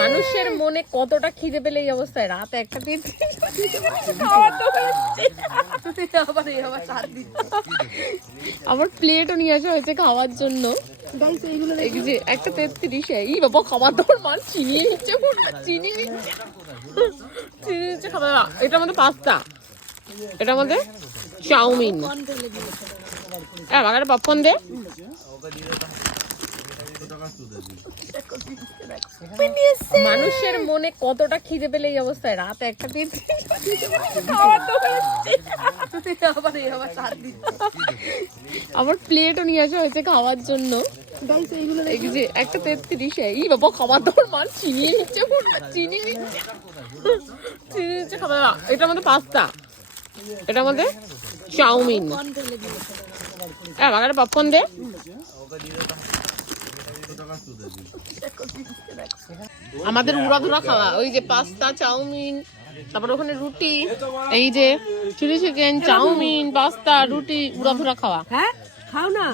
মানুষের মনে কতটা খিদে পেলে এই অবস্থায় রাত একটা আমার প্লেটও নিয়ে আসা হয়েছে খাওয়ার জন্য। একটা 33 এই বাবা খাবার দাবার মান চিনিয়ে নিচ্ছে খাবার। এটা আমাদের পাস্তা, এটা আমাদের চাউমিন, আমাকে পপকর্ন দে। মানুষের মনে কতটা খিদে পেলে এই অবস্থায় রাত একটা আমার প্লেটও নিয়ে আসা হয়েছে খাওয়ার জন্য। একটা 33 এই বাবা খাবার দাবার মান চিনিয়ে নিচ্ছে খাবার। এটা আমাদের পাস্তা, এটা আমাদের চাউমিন, আমাকে পপকর্ন দে। আমাদের উড়াধুরা খাওয়া, ওই যে পাস্তা চাউমিন, তারপর ওখানে রুটি, এই যে চিলি চিকেন চাউমিন পাস্তা রুটি উড়াধুরা খাওয়া। হ্যাঁ খাও না।